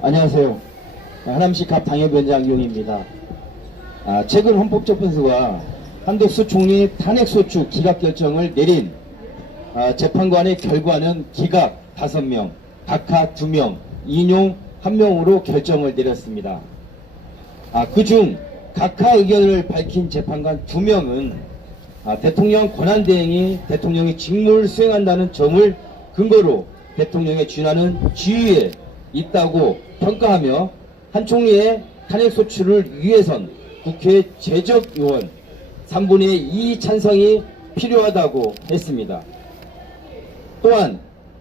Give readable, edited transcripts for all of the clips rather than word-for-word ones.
안녕하세요. 하남시 갑 당협위원장 이용입니다. 최근 헌법재판소가 한덕수 총리 탄핵소추 기각 결정을 내린 재판관의 결과는 기각 5명, 각하 2명, 인용 1명으로 결정을 내렸습니다. 그중 각하 의견을 밝힌 재판관 2명은 대통령 권한대행이 대통령이 직무를 수행한다는 점을 근거로 대통령에 준하는 지위에 있다고 평가하며 한 총리의 탄핵소추를 위해선 국회 제적의원 3분의 2 찬성이 필요하다고 했습니다. 또한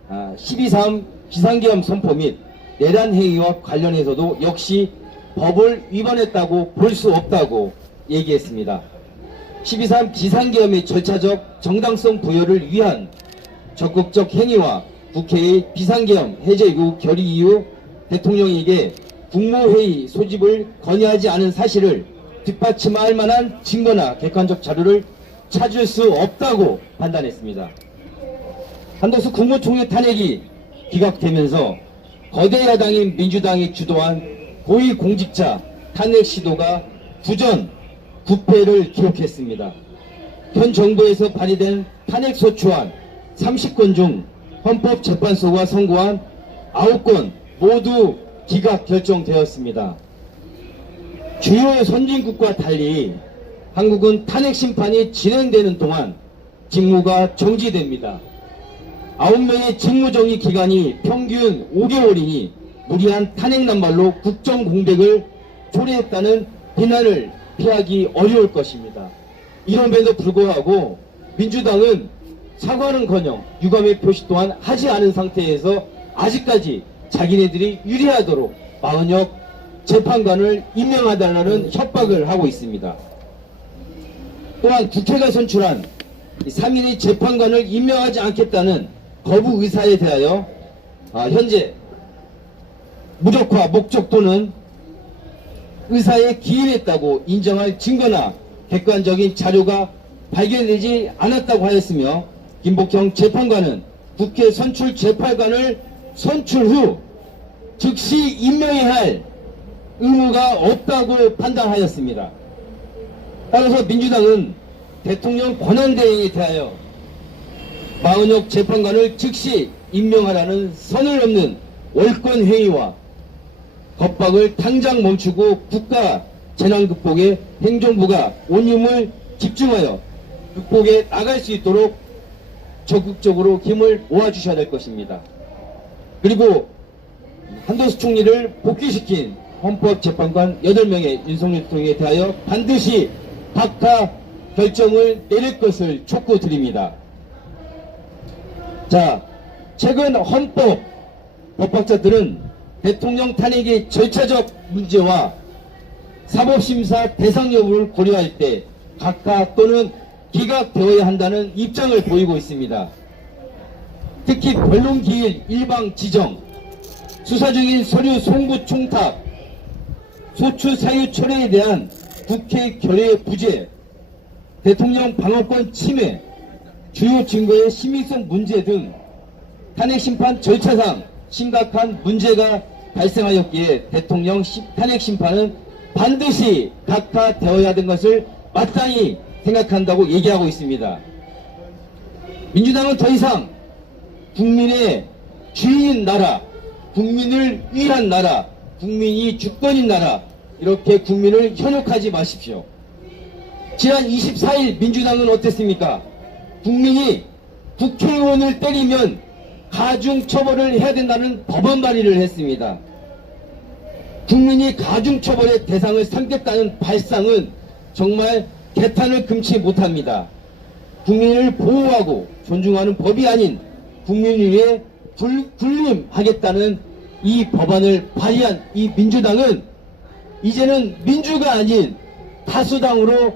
12.3 비상계엄 선포 및 내란행위와 관련해서도 역시 법을 위반했다고 볼 수 없다고 얘기했습니다. 12.3 비상계엄의 절차적 정당성 부여를 위한 적극적 행위와 국회의 비상계엄 해제 요구 결의 이후 대통령에게 국무회의 소집을 건의하지 않은 사실을 뒷받침할 만한 증거나 객관적 자료를 찾을 수 없다고 판단했습니다. 한덕수 국무총리 탄핵이 기각되면서 거대 야당인 민주당이 주도한 고위공직자 탄핵 시도가 부전 9패를 기록했습니다. 현 정부에서 발의된 탄핵소추안 30건 중 헌법재판소가 선고한 9건 모두 기각 결정되었습니다. 주요 선진국과 달리 한국은 탄핵 심판이 진행되는 동안 직무가 정지됩니다. 9명의 직무정지 기간이 평균 5개월이니 무리한 탄핵 남발로 국정 공백을 초래했다는 비난을 피하기 어려울 것입니다. 이럼에도 불구하고 민주당은 사과는커녕 유감의 표시 또한 하지 않은 상태에서 아직까지 자기네들이 유리하도록 40여 재판관을 임명하달라는 협박을 하고 있습니다. 또한 국회가 선출한 3인의 재판관을 임명하지 않겠다는 거부 의사에 대하여 현재 무력화 목적 또는 의사에 기인했다고 인정할 증거나 객관적인 자료가 발견되지 않았다고 하였으며 김복형 재판관은 국회 선출 재판관을 선출 후 즉시 임명해야 할 의무가 없다고 판단하였습니다. 따라서 민주당은 대통령 권한대행에 대하여 40여 재판관을 즉시 임명하라는 선을 넘는 월권회의와 겁박을 당장 멈추고 국가 재난극복에 행정부가 온 힘을 집중하여 극복에 나갈 수 있도록 적극적으로 힘을 모아주셔야 될 것입니다. 그리고 한덕수 총리를 복귀시킨 헌법재판관 8명의 윤석열 대통령에 대하여 반드시 각하 결정을 내릴 것을 촉구드립니다. 자, 최근 헌법 법학자들은 대통령 탄핵의 절차적 문제와 사법심사 대상 여부를 고려할 때 각하 또는 기각되어야 한다는 입장을 보이고 있습니다. 특히 변론기일 일방 지정, 수사 중인 서류 송부 총탁, 소추 사유 철회에 대한 국회 결의 부재, 대통령 방어권 침해, 주요 증거의 심의성 문제 등 탄핵 심판 절차상 심각한 문제가 발생하였기에 대통령 탄핵 심판은 반드시 각하되어야 된 것을 마땅히 생각한다고 얘기하고 있습니다. 민주당은 더 이상 국민의 주인인 나라, 국민을 위한 나라, 국민이 주권인 나라, 이렇게 국민을 현혹하지 마십시오. 지난 24일 민주당은 어땠습니까? 국민이 국회의원을 때리면 가중처벌을 해야 된다는 법안 발의를 했습니다. 국민이 가중처벌의 대상을 삼겠다는 발상은 정말 개탄을 금치 못합니다. 국민을 보호하고 존중하는 법이 아닌 국민을 위해 군림하겠다는 이 법안을 발의한 이 민주당은 이제는 민주가 아닌 다수당으로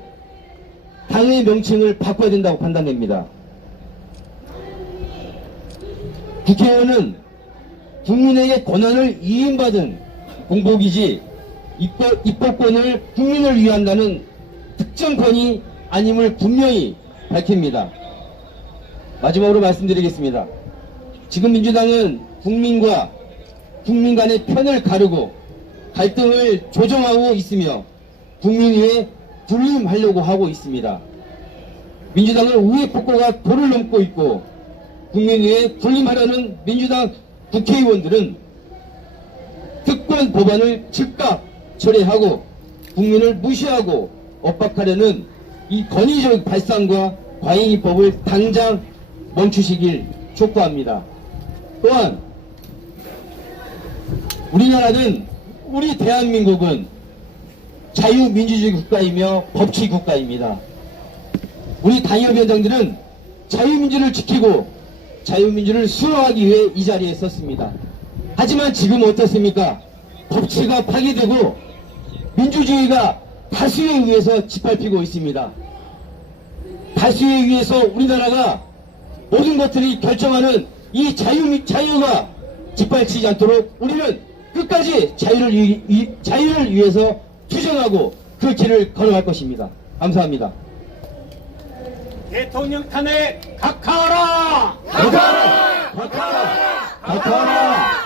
당의 명칭을 바꿔야 된다고 판단됩니다. 국회의원은 국민에게 권한을 위임받은 공복이지 입법권을 국민을 위한다는 특정권이 아님을 분명히 밝힙니다. 마지막으로 말씀드리겠습니다. 지금 민주당은 국민과 국민 간의 편을 가르고 갈등을 조정하고 있으며 국민 위에 군림하려고 하고 있습니다. 민주당은 우회 폭거가 도를 넘고 있고 국민 위에 군림하려는 민주당 국회의원들은 특권 법안을 즉각 철회하고 국민을 무시하고 억압하려는 이 권위적 발상과 과잉입법을 당장 멈추시길 촉구합니다. 또한 우리 대한민국은 자유민주주의 국가이며 법치 국가입니다. 우리 당협위원장들은 자유민주를 지키고 자유민주를 수호하기 위해 이 자리에 섰습니다. 하지만 지금 어떻습니까? 법치가 파괴되고 민주주의가 다수에 의해서 짓밟히고 있습니다. 다수에 의해서 우리나라가 모든 것들이 결정하는 이 자유가 짓밟히지 않도록 우리는 끝까지 자유를 위해서 투쟁하고 그 길을 걸어갈 것입니다. 감사합니다. 대통령 탄핵 각하하라! 각하하라! 각하하라! 각하하라!